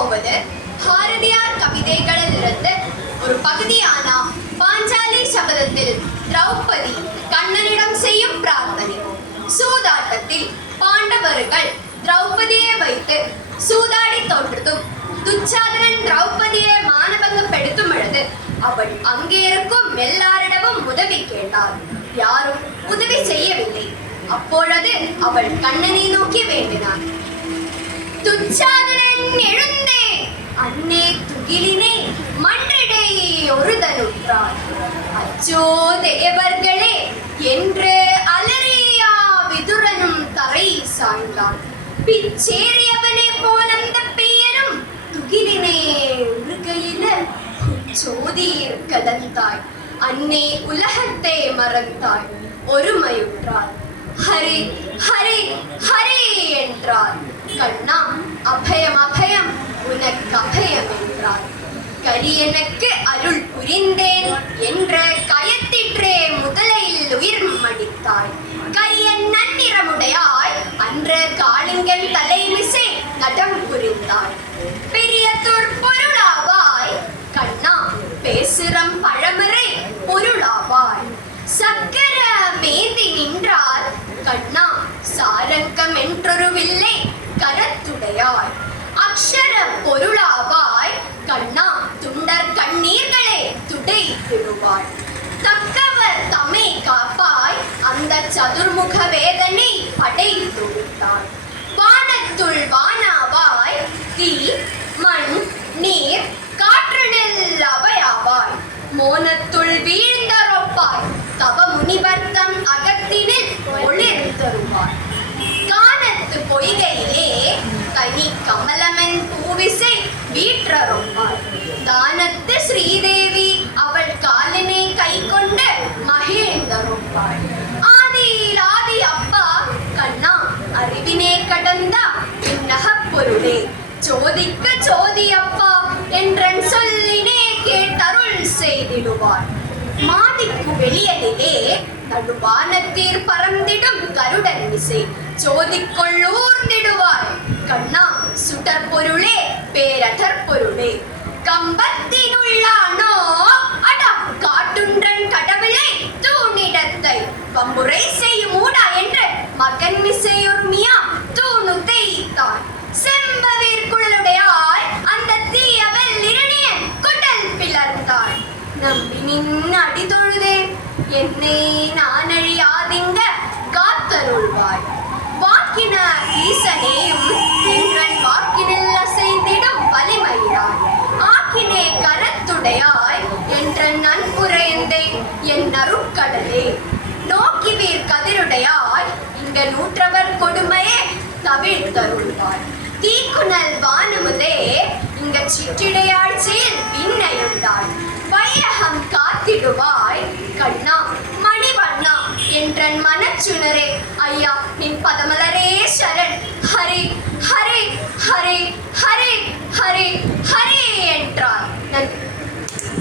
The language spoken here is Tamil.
போவது பாரதியார் கவிதைகளில் இருந்து ஒரு பகுதியான பாஞ்சாலி சபதத்தில் திரௌபதி கண்ணனிடம் செய்யும் பிரார்த்தனை. சூதாட்டத்தில் பாண்டவர்கள் திரௌபதியை வைத்து சூதாடி தோற்றதும் துச்சாதனன் திரௌபதியை மானபங்கப்படுத்தும் பொழுது அவள் அங்கே இருக்கும் எல்லாரிடமும் உதவி கேட்டாள். யாரும் உதவி செய்யவில்லை. அப்பொழுது அவள் கண்ணனை நோக்கி வேண்டினாள். துச்சாதனன் எழுந்தே அன்னே துகிலினே மன்றிடை ஒருதனுற்றார். அச்சோ தேவர்களே என்று அலறியா விதுரனும் தரை சாய்ந்தான். பிச்சேறியவனை போல் அந்த பெயரும் துகிலினே உருகையில சோதியில் கலந்தாய். அன்னே உலகத்தை மறந்தாய் ஒருமையுற்றார். ஹரி ஹரி ஹரி என்றார். கண்ணா அபயம் அபயம் உனக்கு அபயம் என்றார். கரி எனக்கு அருள் புரிந்தேன் என்ற கயத்திற்றே முதலையில் உயிர் மடித்தாய். கரியன் நன்னிறமுடையாய் அன்ற காளிங்கன் தலைமிசை நடம் புரிந்தாய். பெரியதோர் பொருளாவாய் கண்ணா பேசுறம் பழமறை பொருளாவாய். சக்கர மேந்தி நின்றார் கண்ணா சாரங்கம் என்றொரு வில்லை கரத்துடையாய். அக்ஷர பொருளாவாய் கண்ணா துண்டர் கண்ணீர்களை துடைத்திடுவாய். தக்கவர் தம்மை காப்பாய் அந்த சதுர்முக வேதனை படைத்து விட்டாய். வானத்துள் வானாவாய் தீ மண் நீர் காற்றுடல் அவையாவாய். மோனத்துள் வீழ்ந்தரொப்பாய் தவ முனிவர்த்தம் அகத்தினில் ஒளிர் தருவாய். கானத்து பொய்கையிலே கனி கமலமன் பூவிசை வீற்றரொப்பாய். தானத்து ஸ்ரீதேவி அவள் காலினை கை கொண்டு மகிழ்ந்தரொப்பாய். ஆதியில் ஆதி அப்பா கண்ணா அறிவினே கடந்த இந்நகப்பொருளே சோதிக்கு சோதி அப்பா என்றன் சொல்லினே கேட்டருள் செய்திடுவார். மாதிக்கு வெளியலிலே நடுவானத்தீர் பறந்திடும் கருடன் விசை சோதிக்குள் ஊர்ந்திடுவாய். கண்ணா சுடர் பொருளே பேரடர் பொருளே கம்பத்தினுள்ளானோ அட காட்டுன்றன் கடவுளை தூணிடத்தை வம்புரை செய்யும் ஊடா என்று மகன் மிசையுர்மியா தூணு தேய்த்தான். செம்பவீர் குழலுடையாய் அந்த தீயவள் இரணியன் குடல் பிளர்ந்தாய். நம்பி நின் அடி தொழுதேன் என்னை நான் அழியாதிங்க காத்தருள்வாய். வாக்கின ஈசனேயும் என்றன் வாக்கினில் அசைந்திடும் வலிமையாய். ஆக்கினே கரத்துடையாய் என்றன் நன்புரையந்தே என் அருட்கடலே. நோக்கிவீர் கதிருடையாய் இங்க நூற்றவர் கொடுமையே தவிழ்த்தருள்வாய். தீக்குணல் வானமுதே இங்க சிற்றிடையாட்சியில் விண்ணையுண்டாய். வையகம் காத்திடுவாய் கண்ணா மணிவண்ணா என்றன் மனச்சுனரே ஐயா நின் பதமலரே சரண். ஹரி ஹரி ஹரி ஹரி ஹரி ஹரி என்றார். நன்றி.